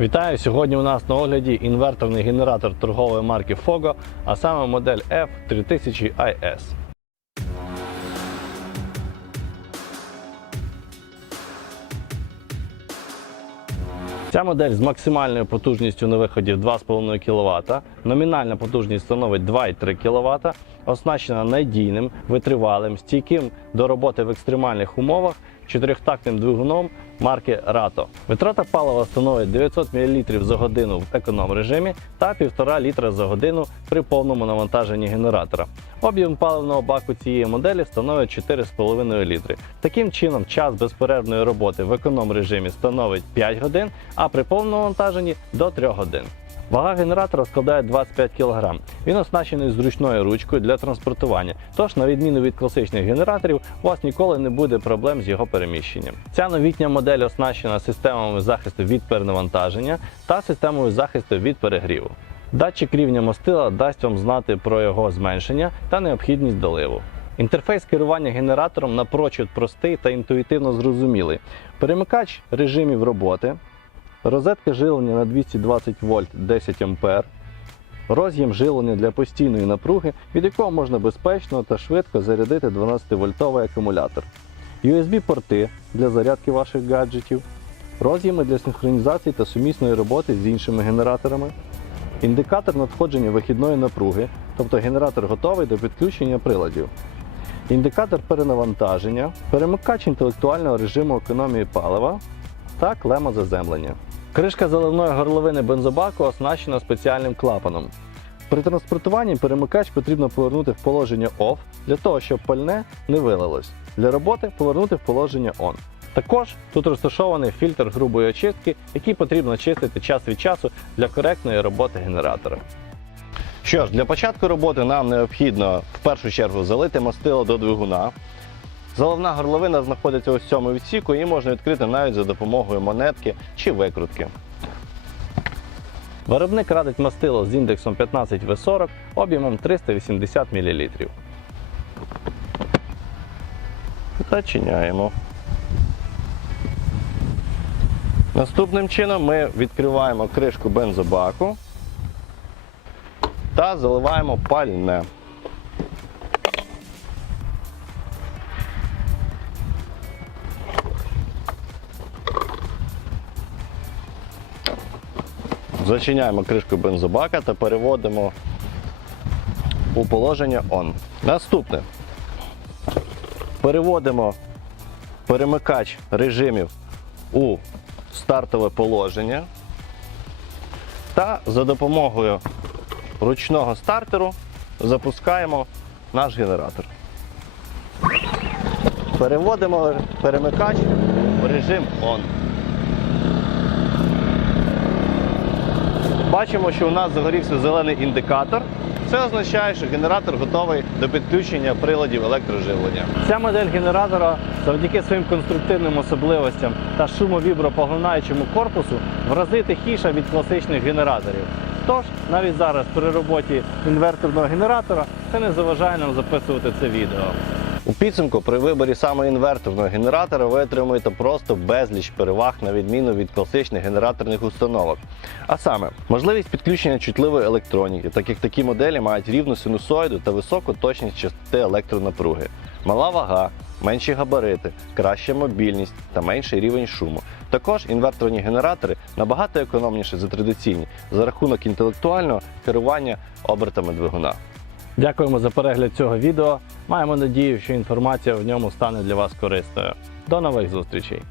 Вітаю! Сьогодні у нас на огляді інверторний генератор торгової марки FOGO, а саме модель F3000IS. Ця модель з максимальною потужністю на виході 2,5 кВт. Номінальна потужність становить 2,3 кВт оснащена надійним, витривалим, стійким до роботи в екстремальних умовах чотирьохтактним двигуном марки Rato. Витрата палива становить 900 мл за годину в економ режимі та 1,5 літра за годину при повному навантаженні генератора. Об'єм паливного баку цієї моделі становить 4,5 літри. Таким чином, час безперервної роботи в економ режимі становить 5 годин, а при повному навантаженні до 3 годин. Вага генератора складає 25 кг. Він оснащений зручною ручкою для транспортування. Тож, на відміну від класичних генераторів, у вас ніколи не буде проблем з його переміщенням. Ця новітня модель оснащена системами захисту від перенавантаження та системою захисту від перегріву. Датчик рівня мастила дасть вам знати про його зменшення та необхідність доливу. Інтерфейс керування генератором напрочуд простий та інтуїтивно зрозумілий. Перемикач режимів роботи, розетка жилення на 220 вольт 10 ампер, роз'єм жилення для постійної напруги, від якого можна безпечно та швидко зарядити 12-вольтовий акумулятор, USB-порти для зарядки ваших гаджетів, роз'єми для синхронізації та сумісної роботи з іншими генераторами, індикатор надходження вихідної напруги, тобто генератор готовий до підключення приладів. Індикатор перенавантаження, перемикач інтелектуального режиму економії палива та клема заземлення. Кришка заливної горловини бензобаку оснащена спеціальним клапаном. При транспортуванні перемикач потрібно повернути в положення OFF для того, щоб пальне не вилилось. Для роботи повернути в положення ON. Також тут розташований фільтр грубої очистки, який потрібно чистити час від часу для коректної роботи генератора. Що ж, для початку роботи нам необхідно в першу чергу залити мастило до двигуна. Заливна горловина знаходиться в цьому відсіку, її можна відкрити навіть за допомогою монетки чи викрутки. Виробник радить мастило з індексом 15В40 об'ємом 380 мл. Зачиняємо. Наступним чином ми відкриваємо кришку бензобаку та заливаємо пальне. Зачиняємо кришку бензобака та переводимо у положення ON. Наступне. Переводимо перемикач режимів у стартове положення та за допомогою ручного стартеру запускаємо наш генератор. Переводимо перемикач в режим ON. Бачимо, що у нас загорівся зелений індикатор. Це означає, що генератор готовий до підключення приладів електроживлення. Ця модель генератора завдяки своїм конструктивним особливостям та шумовібропоглинаючому корпусу в рази тихіша від класичних генераторів. Тож, навіть зараз при роботі інверторного генератора це не заважає нам записувати це відео. У підсумку при виборі саме інверторного генератора ви отримуєте просто безліч переваг на відміну від класичних генераторних установок. А саме, можливість підключення чутливої електроніки, так як такі моделі мають рівну синусоїду та високу точність частоти електронапруги, мала вага, менші габарити, краща мобільність та менший рівень шуму. Також інверторні генератори набагато економніші за традиційні за рахунок інтелектуального керування обертами двигуна. Дякуємо за перегляд цього відео. Маємо надію, що інформація в ньому стане для вас корисною. До нових зустрічей!